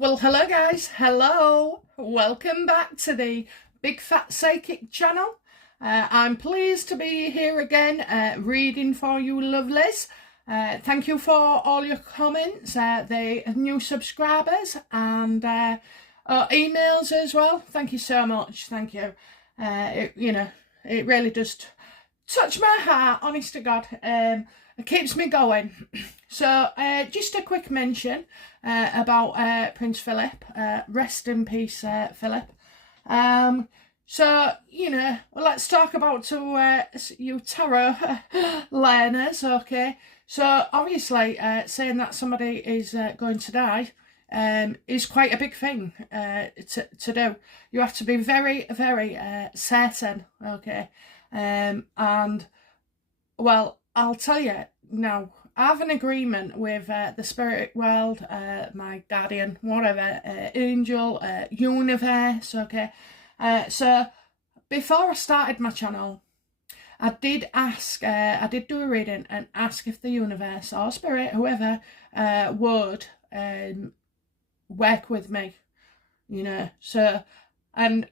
Well, hello guys, hello. Welcome back to the Big Fat Psychic channel. I'm pleased to be here again, reading for you lovelies. Thank you for all your comments, the new subscribers and emails as well. Thank you so much, thank you. It really does touch my heart, honest to God. It keeps me going. So just a quick mention about Prince Philip. Rest in peace, Philip. So, let's talk about you tarot learners, okay? So, obviously, saying that somebody is going to die is quite a big thing to do. You have to be very, very certain, okay? And, well, I'll tell you now, I have an agreement with the spirit world, my guardian, whatever, angel, universe, okay? So before I started my channel, I did do a reading and ask if the universe or spirit, whoever, would work with me, so, and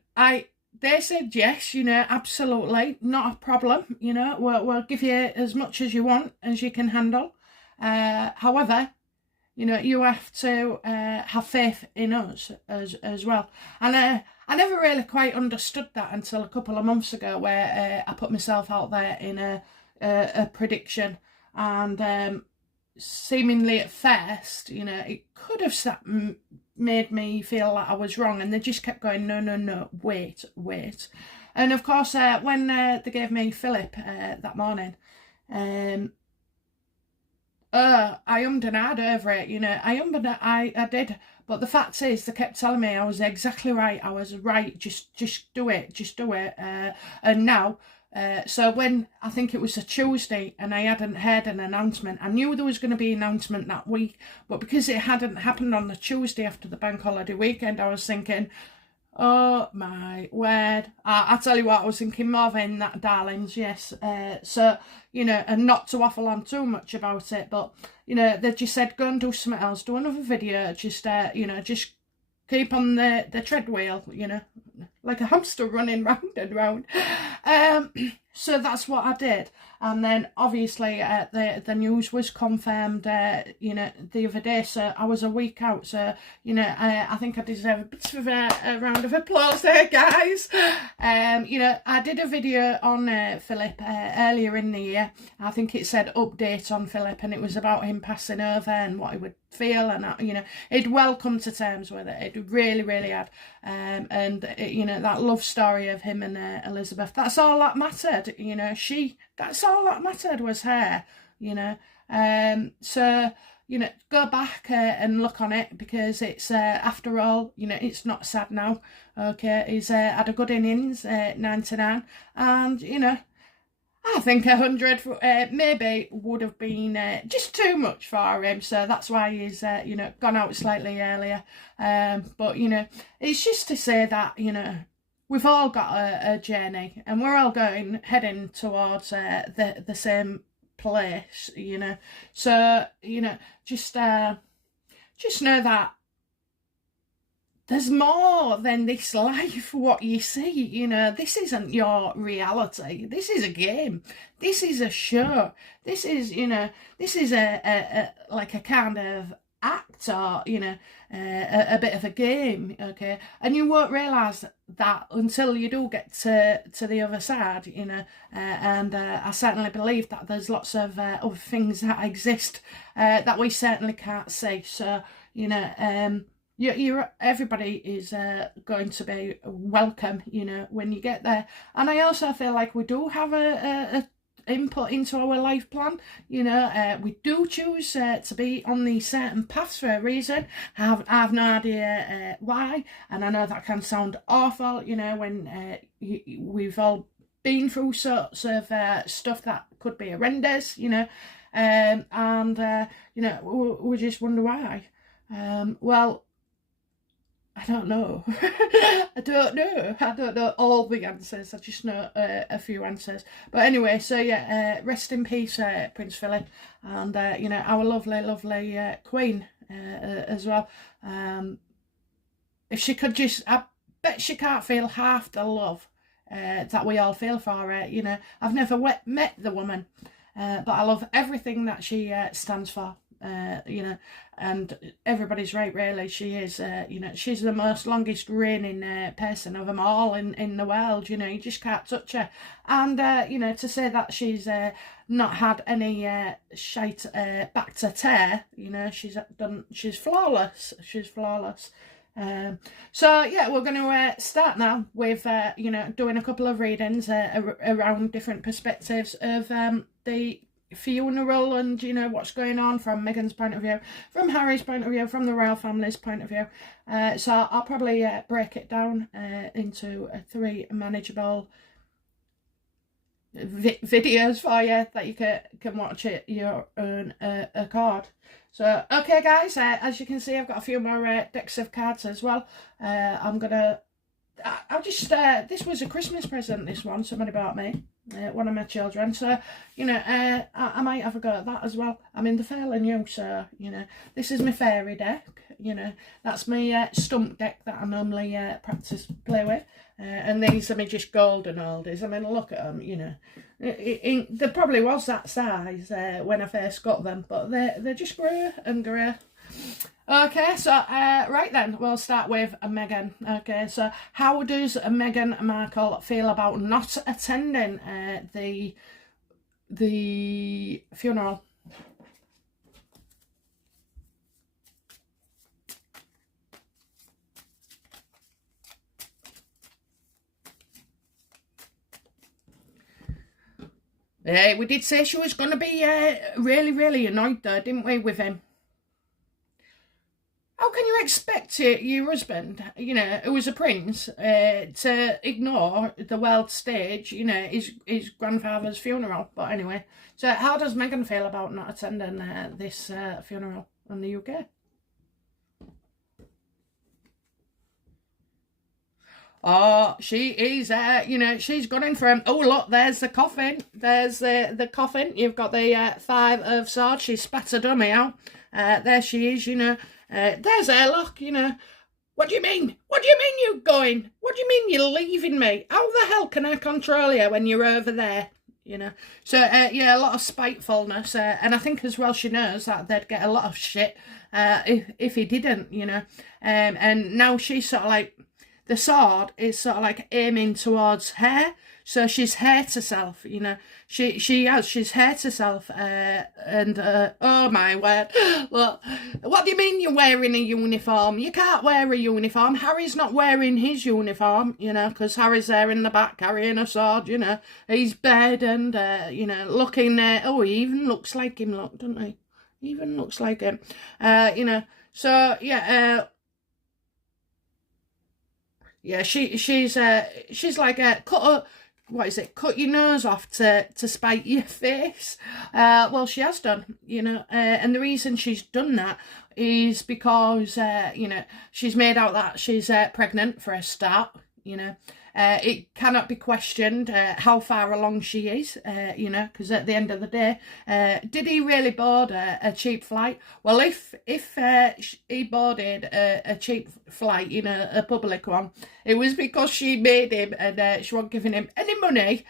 they said yes, absolutely, not a problem, we'll give you as much as you want, as you can handle. However, you have to have faith in us as well. And I never really quite understood that until a couple of months ago, where I put myself out there in a prediction, and seemingly at first, it could have made me feel like I was wrong, and they just kept going, no, wait. And of course, when they gave me Philip that morning, I ummed and ahed over it, I ummed and I did, but the fact is, they kept telling me I was exactly right, I was right, just do it, and now, so when, I think it was a Tuesday, and I hadn't heard an announcement, I knew there was going to be an announcement that week, but because it hadn't happened on the Tuesday after the bank holiday weekend, I was thinking, oh my word, I tell you what, I was thinking more than that, darlings, yes. So, and not to waffle on too much about it, but, they just said, go and do something else, do another video, just, just keep on the treadwheel, like a hamster running round and round. So that's what I did. And then obviously the news was confirmed, the other day. So I was a week out. So, I think I deserve a bit of a round of applause there, guys. I did a video on Philip earlier in the year. I think it said update on Philip, and it was about him passing over and what he would feel, and he'd well come to terms with it. It really, really had. And that love story of him and Elizabeth, that's all that mattered. That's all that mattered, was her. So go back and look on it, because it's after all, it's not sad now, okay? He's had a good innings, 99, and I think 100 maybe would have been just too much for him, so that's why he's gone out slightly earlier. But it's just to say that we've all got a journey, and we're all heading towards the same place. So just know that there's more than this life, what you see. This isn't your reality. This is a game. This is a show. This is, this is a like a kind of act, or, a bit of a game, okay? And you won't realise that until you do get to the other side, and I certainly believe that there's lots of other things that exist that we certainly can't see. So, everybody is going to be welcome, when you get there. And I also feel like we do have a input into our life plan. We do choose to be on these certain paths for a reason. I have no idea why, and I know that can sound awful, when we've all been through sorts of stuff that could be horrendous, and we just wonder why. Well, I don't know. I don't know all the answers. I just know a few answers. But anyway, so yeah, rest in peace, Prince Philip, and our lovely, lovely Queen as well. if she could just, I bet she can't feel half the love that we all feel for her. You know, I've never met the woman, but I love everything that she stands for. You know, and everybody's right, really. She is, you know, she's the most longest reigning person of them all in the world. You know, you just can't touch her. And, you know, to say that she's not had any shite back to tear, you know, she's flawless. She's flawless. So yeah, we're going to start now with, you know, doing a couple of readings around different perspectives of the funeral and, you know, what's going on from Meghan's point of view, from Harry's point of view, from the royal family's point of view. So I'll probably break it down into 3 manageable videos for you that you can watch at your own accord. So okay guys, as you can see, I've got a few more decks of cards as well. I'll just this was a Christmas present, this one somebody bought me, one of my children, so you know, I might have a go at that as well. I mean, they're fairly new, so you know, this is my fairy deck, you know, that's my stump deck that I normally play with, and these are my just golden oldies. I mean, look at them, you know, there probably was that size when I first got them, but they just grew and grew. Okay, so right then, we'll start with Meghan. Okay, so how does Meghan Markle feel about not attending the funeral? We did say she was going to be really, really annoyed though, didn't we, with him? How can you expect your husband, you know, who was a prince, to ignore the world stage, you know, his grandfather's funeral? But anyway, so how does Meghan feel about not attending this funeral in the UK? Oh, she is, you know, she's gone in for him. Oh, look, there's the coffin. There's the coffin. You've got the 5 of Swords. She's spat her dummy out. There she is, you know. There's her, look, you know. What do you mean? What do you mean you're going? What do you mean you're leaving me? How the hell can I control you when you're over there? You know. So, yeah, a lot of spitefulness. And I think as well she knows that they'd get a lot of shit if he didn't, you know. And now she's sort of like, the sword is sort of like aiming towards her. So she's hurt herself, you know. She's hurt herself, and oh my word. Well, what do you mean you're wearing a uniform? You can't wear a uniform. Harry's not wearing his uniform, you know, because Harry's there in the back carrying a sword, you know. He's bed and, you know, looking there. Oh, he even looks like him, look, doesn't he? He even looks like him, you know. So, yeah, yeah, she's like what is it? Cut your nose off to spite your face. Well, she has done, you know, and the reason she's done that is because you know, she's made out that she's pregnant for a start. You know, it cannot be questioned how far along she is. You know, because at the end of the day, did he really board a cheap flight? Well, if he boarded a cheap flight, you know, a public one, it was because she made him, and she wasn't giving him any money.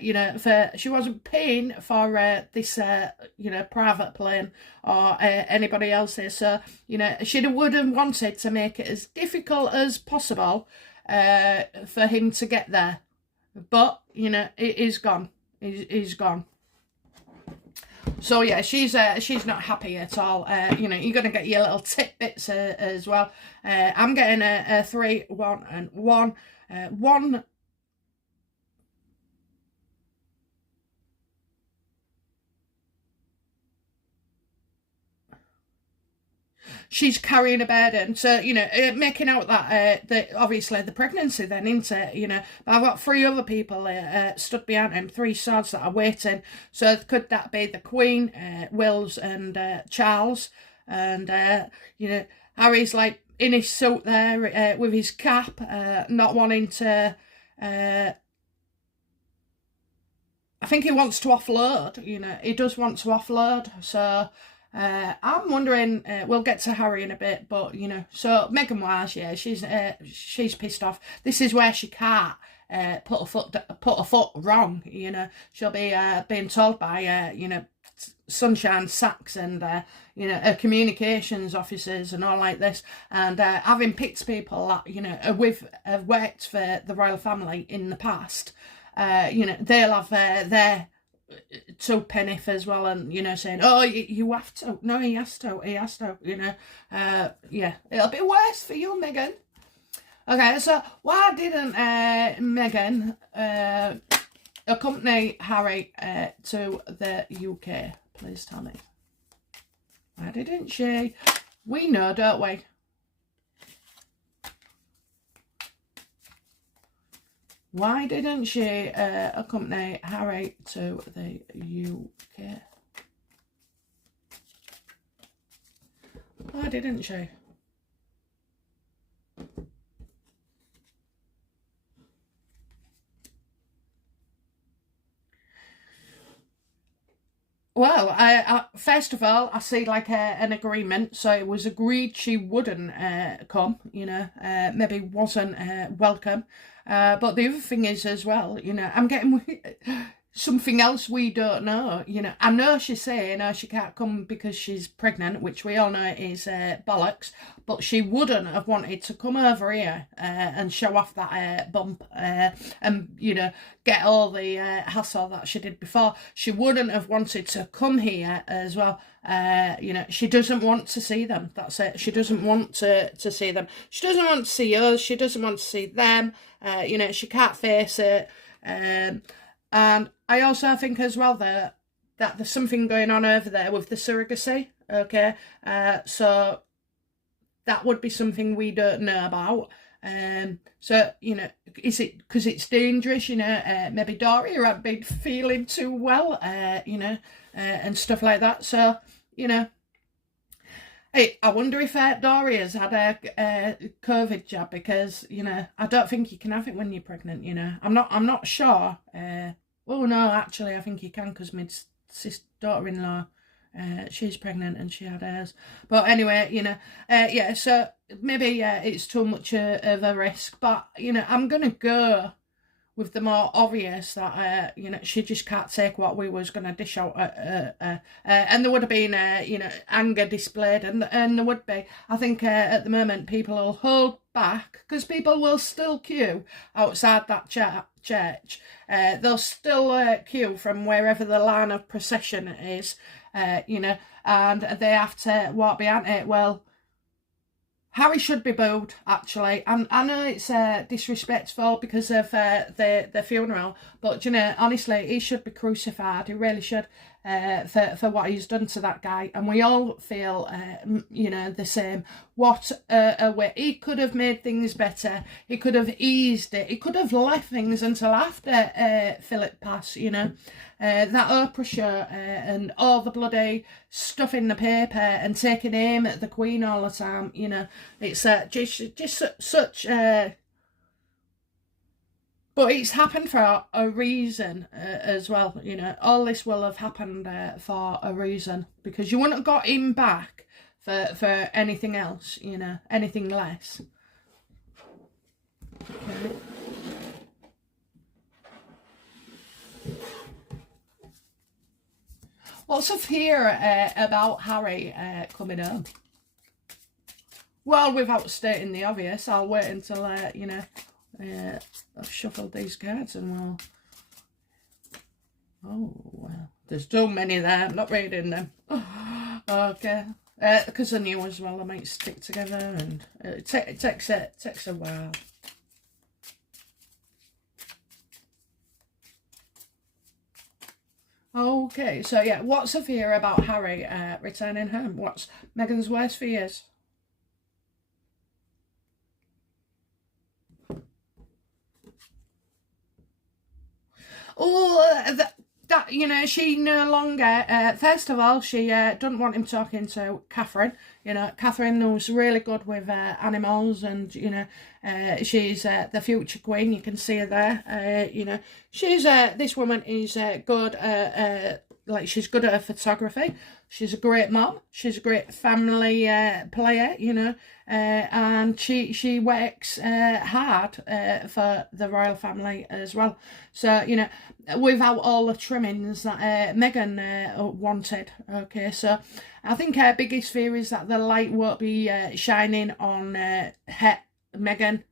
You know, she wasn't paying for this, you know, private plane or anybody else's. So, you know, she would have wanted to make it as difficult as possible for him to get there. But, you know, it is gone. He's gone. So yeah, she's not happy at all. You know, you're gonna get your little tidbits as well. I'm getting a 3, 1, and 1. 1. She's carrying a burden, so you know, making out that obviously the pregnancy then into, you know. But I've got 3 other people stood behind him, 3 swords that are waiting. So could that be the Queen, Wills, and Charles? And you know, Harry's like in his suit there with his cap, not wanting to. I think he wants to offload. You know, he does want to offload. So. I'm wondering, we'll get to Harry in a bit, but, you know, so Meghan wise, yeah, she's pissed off. This is where she can't put a foot wrong, you know. She'll be being told by, you know, Sunshine Sacks and, you know, her communications officers and all like this, and having picked people that, you know, have worked for the royal family in the past, you know, they'll have their two pennies as well, and, you know, saying, oh, you have to. No, he has to, you know. Yeah, it'll be worse for you, Meghan. Okay, so why didn't Meghan accompany Harry to the UK? Please tell me. Why didn't she? We know, don't we? Why didn't she accompany Harry to the UK? Why didn't she? Well, first of all, I see like an agreement. So it was agreed she wouldn't come, you know, maybe wasn't welcome. But the other thing is as well, you know, I'm getting something else we don't know. You know, I know she's saying, oh, she can't come because she's pregnant, which we all know is bollocks. But she wouldn't have wanted to come over here and show off that bump and, you know, get all the hassle that she did before. She wouldn't have wanted to come here as well. You know, she doesn't want to see them. That's it. She doesn't want to see them. She doesn't want to see us. She doesn't want to see them. You know, she can't face it. And I also think as well that there's something going on over there with the surrogacy. Okay, so that would be something we don't know about. So, you know, is it because it's dangerous? You know, maybe Doria had been feeling too well. You know, and stuff like that. So, you know. Hey, I wonder if Doria's had a COVID jab, because, you know, I don't think you can have it when you're pregnant. You know, I'm not sure. Oh no, actually, I think you can, because my daughter-in-law, she's pregnant and she had hers. But anyway, you know, yeah. So maybe it's too much of a risk, but, you know, I'm gonna go with the more obvious that, you know, she just can't take what we was going to dish out. And there would have been, you know, anger displayed. And there would be. I think at the moment people will hold back, because people will still queue outside that church. They'll still queue from wherever the line of procession is, you know, and they have to walk behind it. Well, Harry should be booed, actually. And I know it's disrespectful because of the funeral, but, you know, honestly, he should be crucified. He really should, for what he's done to that guy. And we all feel, you know, the same. What a way. He could have made things better. He could have eased it. He could have left things until after Philip passed, you know. That Oprah show and all the bloody stuff in the paper and taking aim at the Queen all the time, you know. It's just such... But it's happened for a reason as well, you know. All this will have happened for a reason, because you wouldn't have got him back for anything else, you know, anything less. Okay. What's of here about Harry coming home? Well, without stating the obvious, I'll wait until, you know, I've shuffled these cards and we'll... Oh, well, there's too many there. I'm not reading them. Okay. Because I knew as well they might stick together, and it takes a while. Okay, so yeah, what's a fear about Harry returning home? What's Meghan's worst fears? Oh, that, you know, she no longer, first of all, she doesn't want him talking to Catherine. You know, Catherine was really good with animals, and, you know, she's the future queen. You can see her there. You know, she's, this woman is good, like, she's good at her photography. She's a great mom. She's a great family player, you know, and she works hard for the royal family as well. So, you know, without all the trimmings that Meghan wanted. Okay, so I think her biggest fear is that the light won't be shining on Meghan.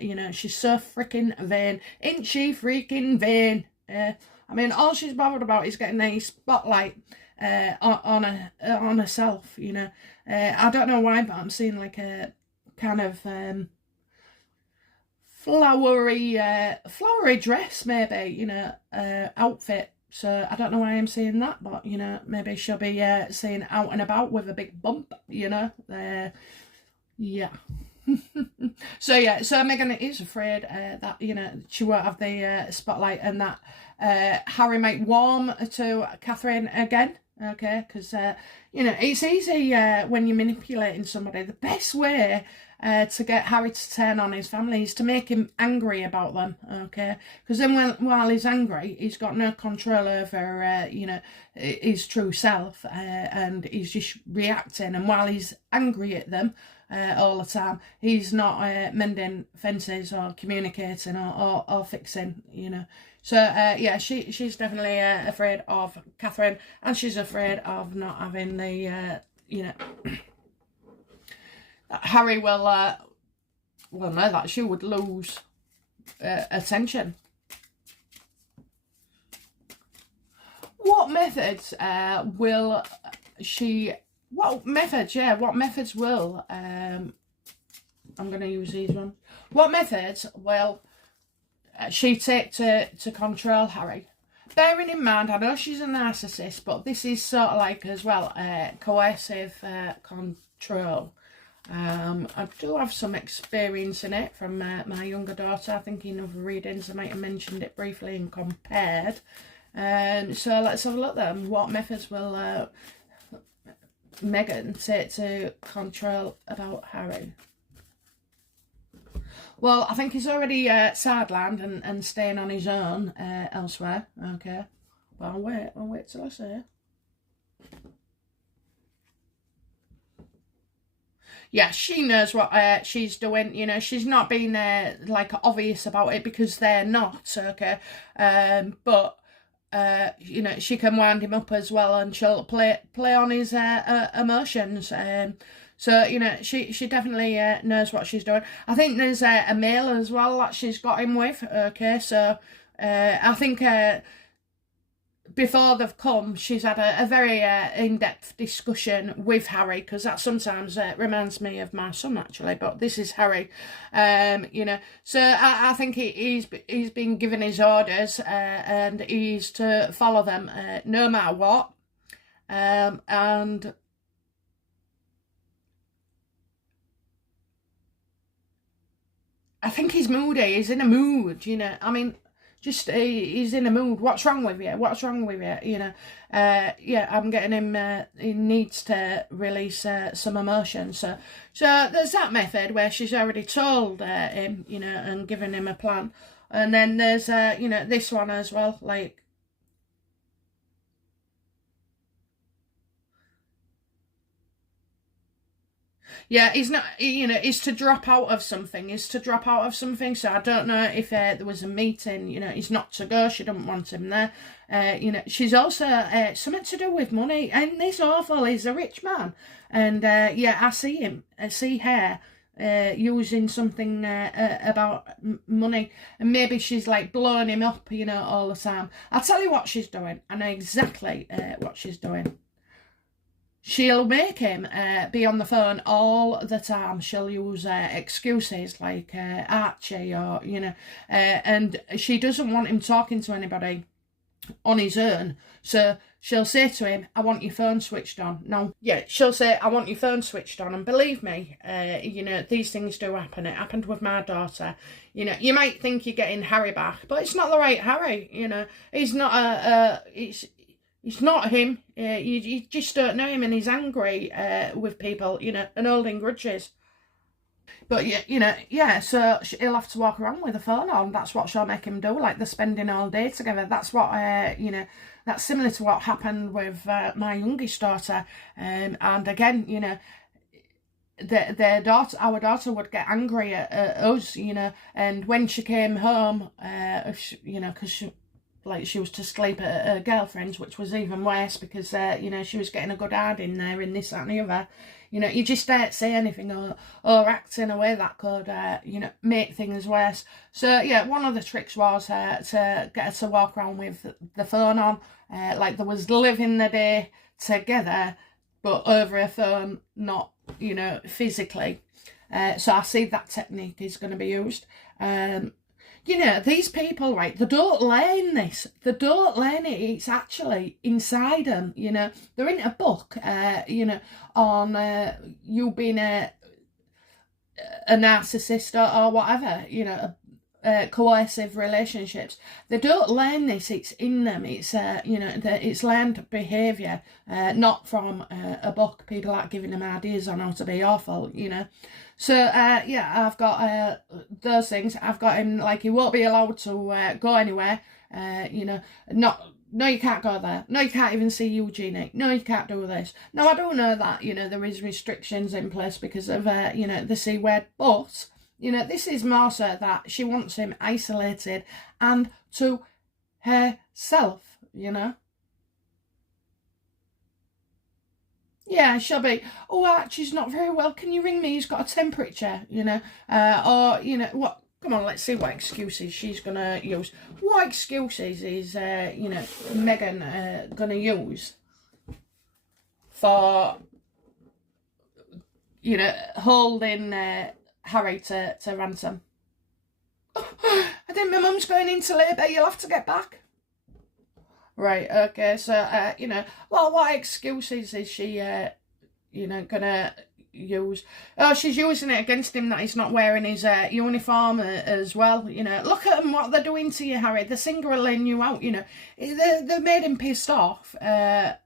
You know, she's so freaking vain. Ain't she freaking vain? I mean, all she's bothered about is getting a spotlight on herself, you know. I don't know why, but I'm seeing like a kind of flowery dress, maybe, you know, outfit. So I don't know why I'm seeing that, but, you know, maybe she'll be seen out and about with a big bump, you know. Yeah. So yeah, so Meghan is afraid that, you know, she won't have the spotlight, and that Harry might warm to Catherine again. Okay, because you know, it's easy when you're manipulating somebody. The best way to get Harry to turn on his family is to make him angry about them. Okay, because then while he's angry, he's got no control over you know, his true self, and he's just reacting. And while he's angry at them all the time, he's not mending fences or communicating or fixing, you know. So yeah, she's definitely afraid of Catherine, and she's afraid of not having the you know, that Harry will know that she would lose attention. What methods will she? What methods? Yeah, what methods will I'm going to use these ones. What methods will she take to control Harry? Bearing in mind, I know she's a narcissist, but this is sort of like as well coercive control. I do have some experience in it from my younger daughter. I think in other readings I might have mentioned it briefly and compared. So let's have a look then. What methods will Meghan take to control about Harry? Well, I think he's already sidelined and staying on his own elsewhere. Okay, well, I'll wait till I say. Yeah, she knows what she's doing. You know, she's not being like obvious about it, because they're not. Okay, but you know, she can wind him up as well, and she'll play on his emotions. So, you know, she definitely knows what she's doing. I think there's a male as well that she's got him with. Okay, so I think before they've come, she's had a very in-depth discussion with Harry, because that sometimes reminds me of my son, actually, but this is Harry. You know, so I think he's been given his orders, and he's to follow them no matter what. And I think he's moody. He's in a mood, you know. I mean, just he's in a mood. What's wrong with you? What's wrong with you? You know. Yeah, I'm getting him. He needs to release some emotion. So there's that method where she's already told him, you know, and given him a plan. And then there's you know, this one as well, like. Yeah, he's not, you know, is to drop out of something, So I don't know if there was a meeting, you know, he's not to go, she doesn't want him there. You know, she's also something to do with money, and this awful, he's a rich man. And yeah, I see her using something about money, and maybe she's like blowing him up, you know, all the time. I'll tell you what she's doing. I know exactly what she's doing. She'll make him be on the phone all the time. She'll use excuses like Archie, or, you know, and she doesn't want him talking to anybody on his own. So she'll say to him, I want your phone switched on. No, yeah, she'll say, I want your phone switched on. And believe me, you know, these things do happen. It happened with my daughter. You know, you might think you're getting Harry back, but it's not the right Harry, you know. He's not it's not him. You just don't know him, and he's angry with people, you know, and holding grudges. But, yeah, you know, yeah, so he'll have to walk around with a phone on. That's what she'll make him do. Like, they're spending all day together. That's what, you know, that's similar to what happened with my youngest daughter. And again, you know, our daughter would get angry at us, you know, and when she came home, you know, because she was to sleep at her girlfriend's, which was even worse because, you know, she was getting a good ad in there and this, that and the other. You know, you just don't say anything or act in a way that could, you know, make things worse. So, yeah, one of the tricks was to get her to walk around with the phone on, like they was living the day together, but over a phone, not, you know, physically. So I see that technique is going to be used. You know, these people, right, they don't learn this. They don't learn it. It's actually inside them, you know. They're in a book, you know, on you being a narcissist or whatever, you know, coercive relationships. They don't learn this. It's in them. It's, you know, it's learned behaviour, not from a book. People aren't giving them ideas on how to be awful, you know. So, yeah, I've got those things. I've got him, like, he won't be allowed to go anywhere, you know, no, you can't go there. No, you can't even see Eugenie. No, you can't do this. No, I do know that, you know, there is restrictions in place because of, you know, the C word, but, you know, this is more so that she wants him isolated and to herself, you know. Yeah, she'll be, oh, Archie's not very well. Can you ring me? He's got a temperature, you know. Or, you know, what? Come on, let's see what excuses she's going to use. What excuses is, you know, Meghan going to use for, you know, holding Harry to ransom? I think my mum's going into labour. You'll have to get back. Right, okay, so, you know, well, what excuses is she, you know, gonna use? Oh, she's using it against him that he's not wearing his uniform as well, you know. Look at them, what they're doing to you, Harry. They're singling you out, you know. They made him pissed off,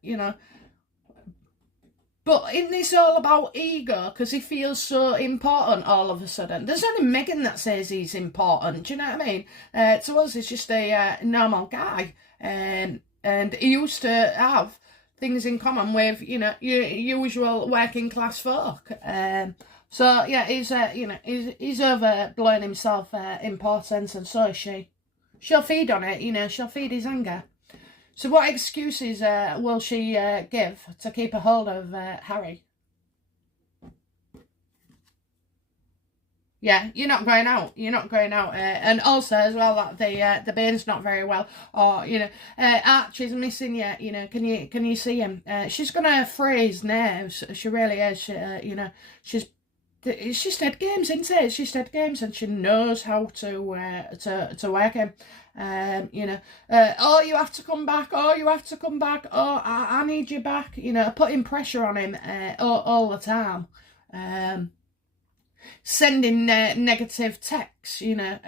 you know. But isn't this all about ego? Because he feels so important all of a sudden. There's only Meghan that says he's important, do you know what I mean? To us, he's just a normal guy. And he used to have things in common with, you know, your usual working class folk. So, yeah, he's, you know, he's overblowing himself importance, and so is she. She'll feed on it, you know, she'll feed his anger. So what excuses will she give to keep a hold of Harry? Yeah, you're not going out. You're not going out. And also, as well, that the bane's not very well. Or, you know, Archie's missing you. You know, can you see him? She's going to fray his nerves. She really is. You know, she's dead games, isn't it? She's dead games, and she knows how to work him. You know, oh, you have to come back. Oh, you have to come back. Oh, I need you back. You know, putting pressure on him all the time. Sending negative texts, you know,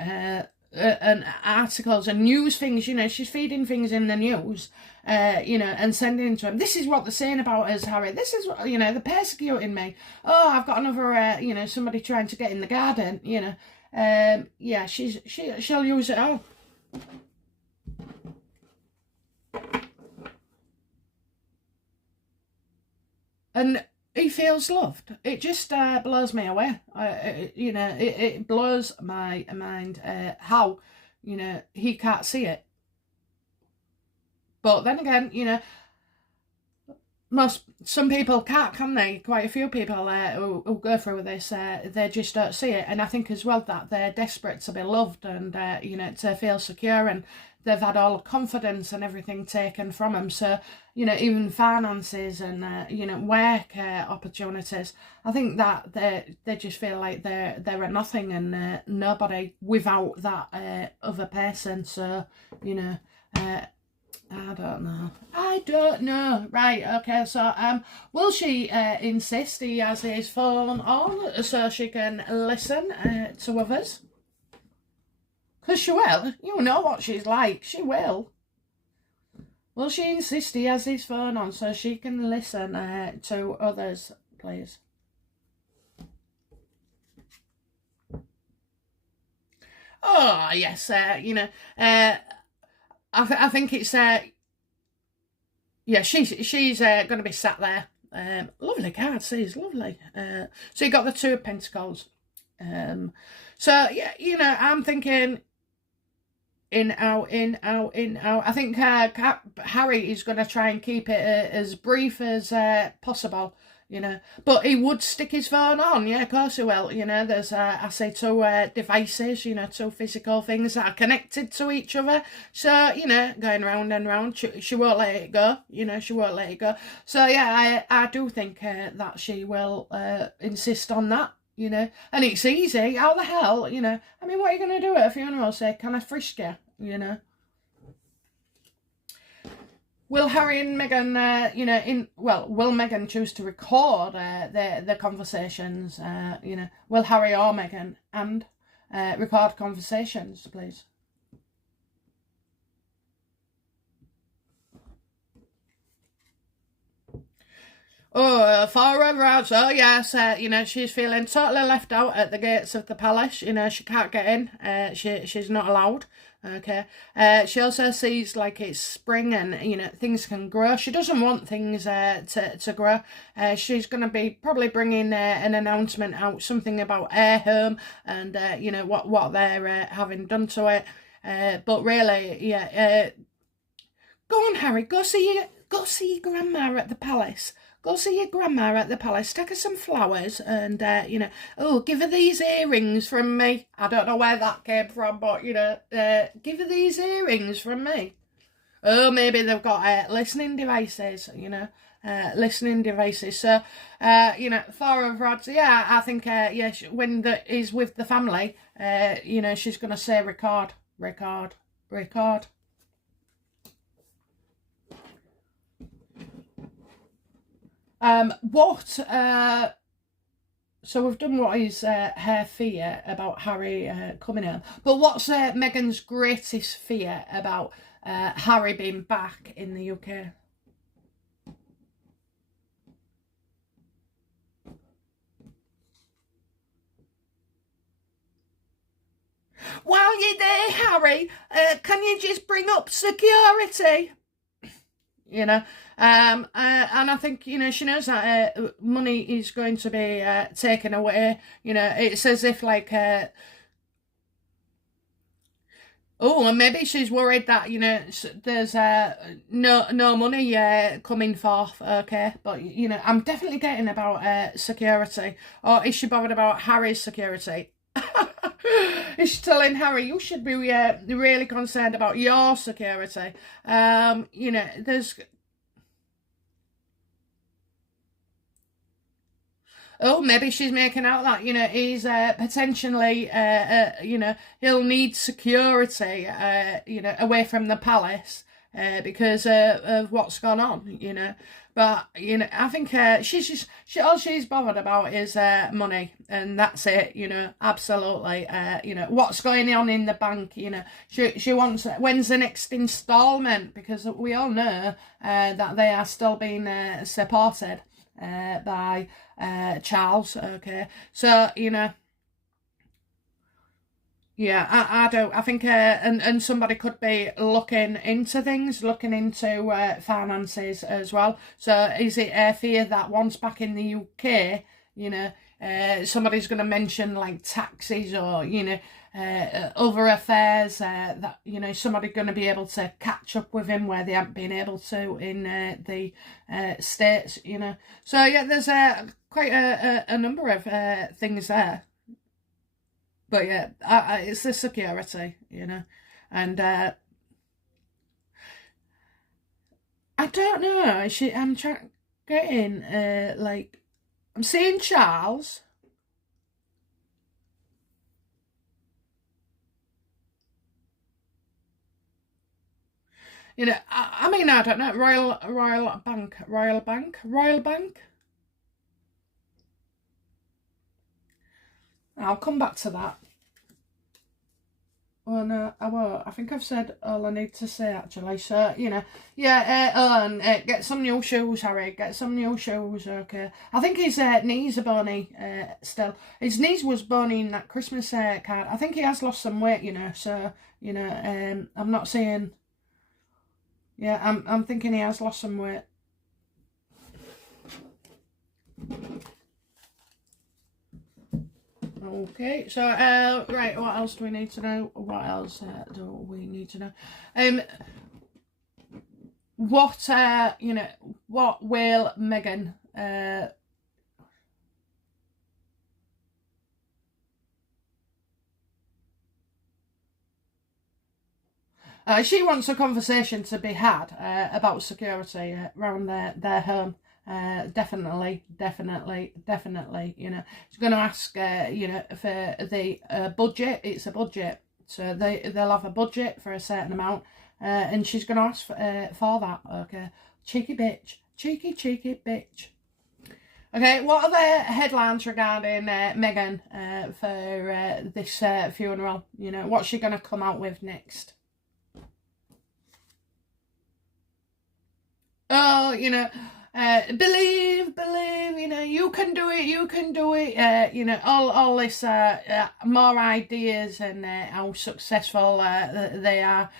and articles and news things, you know, she's feeding things in the news, you know, and sending to him. This is what they're saying about us, Harry. This is what, you know, they're persecuting me. Oh, I've got another, you know, somebody trying to get in the garden, you know. Yeah, she'll use it all. And he feels loved. It just blows me away. You know, it blows my mind how, you know, he can't see it. But then again, you know, some people can't, can they? Quite a few people who go through this, they just don't see it. And I think as well that they're desperate to be loved and, you know, to feel secure, and they've had all the confidence and everything taken from them. So, you know, even finances and, you know, work opportunities. I think that they just feel like they're a nothing and nobody without that other person. So, you know, I don't know. Right, okay, so will she insist he has his phone on so she can listen to others? Because she will. You know what she's like. She will. Will she insist he has his phone on so she can listen to others, please? Oh, yes, you know, I think it's yeah, she's going to be sat there. Lovely card, says lovely. So you got the Two of Pentacles. So yeah, you know, I'm thinking in, out, in, out, in, out. I think Harry is going to try and keep it as brief as possible, you know. But he would stick his phone on, yeah, of course he will. You know, there's, I say, two devices, you know, two physical things that are connected to each other. So, you know, going round and round, she won't let it go, you know, she won't let it go. So, yeah, I do think that she will insist on that. You know, and it's easy. How the hell, you know? I mean, what are you going to do at a funeral? Say, can I frisk you? You know. Will Harry and Meghan, you know, will Meghan choose to record their conversations? You know, will Harry or Meghan and record conversations, please? Oh, forever out. So yes, you know, she's feeling totally left out at the gates of the palace. You know, she can't get in. She's not allowed. Okay. She also sees like it's spring and, you know, things can grow. She doesn't want things to grow. She's going to be probably bringing an announcement out, something about her home and, you know, what they're having done to it. But really, yeah, go on, Harry, go see your grandma at the palace. Go see your grandma at the palace, take her some flowers and, you know, oh, give her these earrings from me. I don't know where that came from, but, you know, give her these earrings from me. Oh, maybe they've got listening devices, you know, listening devices. So, you know, Four of Rods, yeah, I think, yeah, when he's with the family, you know, she's going to say record, record, record. So we've done what is her fear about Harry coming home, but what's Meghan's greatest fear about Harry being back in the UK? While you're there, Harry, can you just bring up security? You know, and I think, you know, she knows that money is going to be taken away. You know, it's as if like, oh, and maybe she's worried that, you know, there's no money coming forth. Okay, but you know, I'm definitely getting about security. Or is she bothered about Harry's security? Is she telling Harry, you should be really concerned about your security? You know, there's... Oh, maybe she's making out that, you know, he's potentially, you know, he'll need security, you know, away from the palace because of what's gone on, you know. But, you know, I think all she's bothered about is money, and that's it, you know, absolutely. You know, what's going on in the bank, you know. She wants, when's the next instalment? Because we all know that they are still being supported by Charles, okay. So, you know, yeah, I don't. I think, and somebody could be looking into things, looking into finances as well. So, is it a fear that once back in the UK, you know, somebody's going to mention like taxes or, you know, other affairs that, you know, somebody going to be able to catch up with him where they haven't been able to in the States, you know. So, yeah, there's quite a number of things there. But yeah, it's the security, you know, and I don't know. I'm trying getting like I'm seeing Charles. You know, I mean, I don't know. Royal Bank. I'll come back to that. Oh no, I won't. I think I've said all I need to say actually. So, you know, yeah, and get some new shoes, Harry. Get some new shoes, okay. I think his knees are bony still. His knees was bony in that Christmas card. I think he has lost some weight, you know. So, you know, I'm not saying... Yeah, I'm thinking he has lost some weight. Okay, so right, what else do we need to know? What else do we need to know? What you know, what will Meghan she wants a conversation to be had about security around their home. Definitely. You know, she's going to ask. You know, for the budget. It's a budget, so they'll have a budget for a certain amount, and she's going to ask for that. Okay, cheeky bitch, cheeky bitch. Okay, what are the headlines regarding Meghan for this funeral? You know, what's she going to come out with next? Oh, you know, believe, you know, you can do it, you know, all this, more ideas and how successful they are,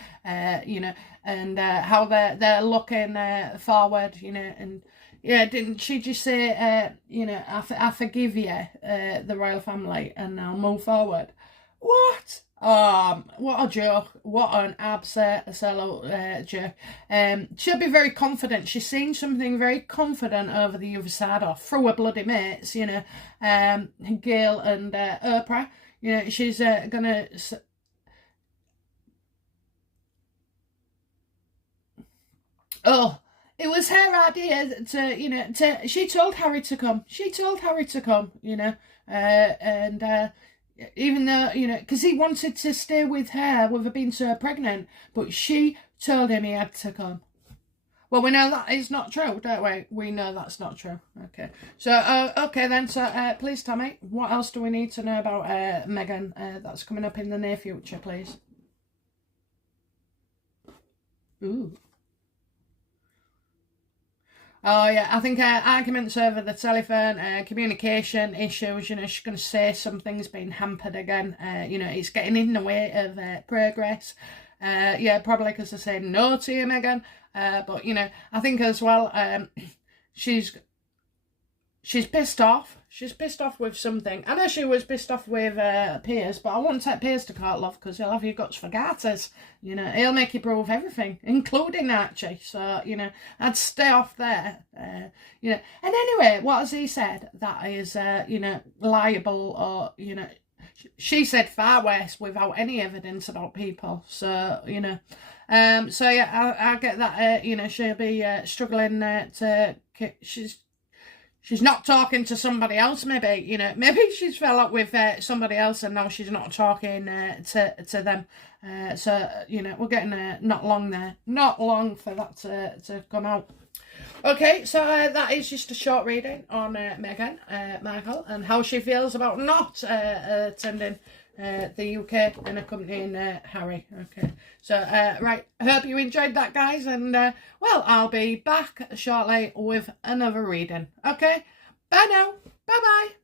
you know, and how they're looking forward, you know, and yeah, didn't she just say, you know, I forgive you, the royal family, and I'll move forward? What? What a joke. What an absolute joke. She'll be very confident. She's seen something very confident over the other side of through her bloody mates, you know, Gail and Oprah. You know, she's gonna... Oh, it was her idea to, you know, she told Harry to come. You know, and even though, you know, because he wanted to stay with her being so pregnant, but she told him he had to come. Well, we know that is not true, don't we? We know that's not true. Okay. So, okay then. So, please tell me, what else do we need to know about Meghan that's coming up in the near future, please? Ooh. Oh yeah, I think arguments over the telephone, communication issues, you know, she's going to say something's been hampered again. You know, it's getting in the way of progress. Yeah, probably because they're saying no to you, Meghan. But, you know, I think as well, she's pissed off. She's pissed off with something. I know she was pissed off with Piers, but I won't take Piers to court, love, because he'll have you guts for garters. You know, he'll make you prove everything, including Archie. So, you know, I'd stay off there. You know, and anyway, what has he said that is, you know, liable or, you know, she said far worse without any evidence about people. So, you know, so yeah, I get that, you know, she'll be struggling to, she's not talking to somebody else, maybe, you know. Maybe she's fell up with somebody else and now she's not talking to them. So, you know, we're getting not long there. Not long for that to come out. Okay, so that is just a short reading on Meghan Markle and how she feels about not attending the UK and accompanying Harry. Okay, so right, I hope you enjoyed that, guys, and well, I'll be back shortly with another reading. Okay, bye now, bye bye.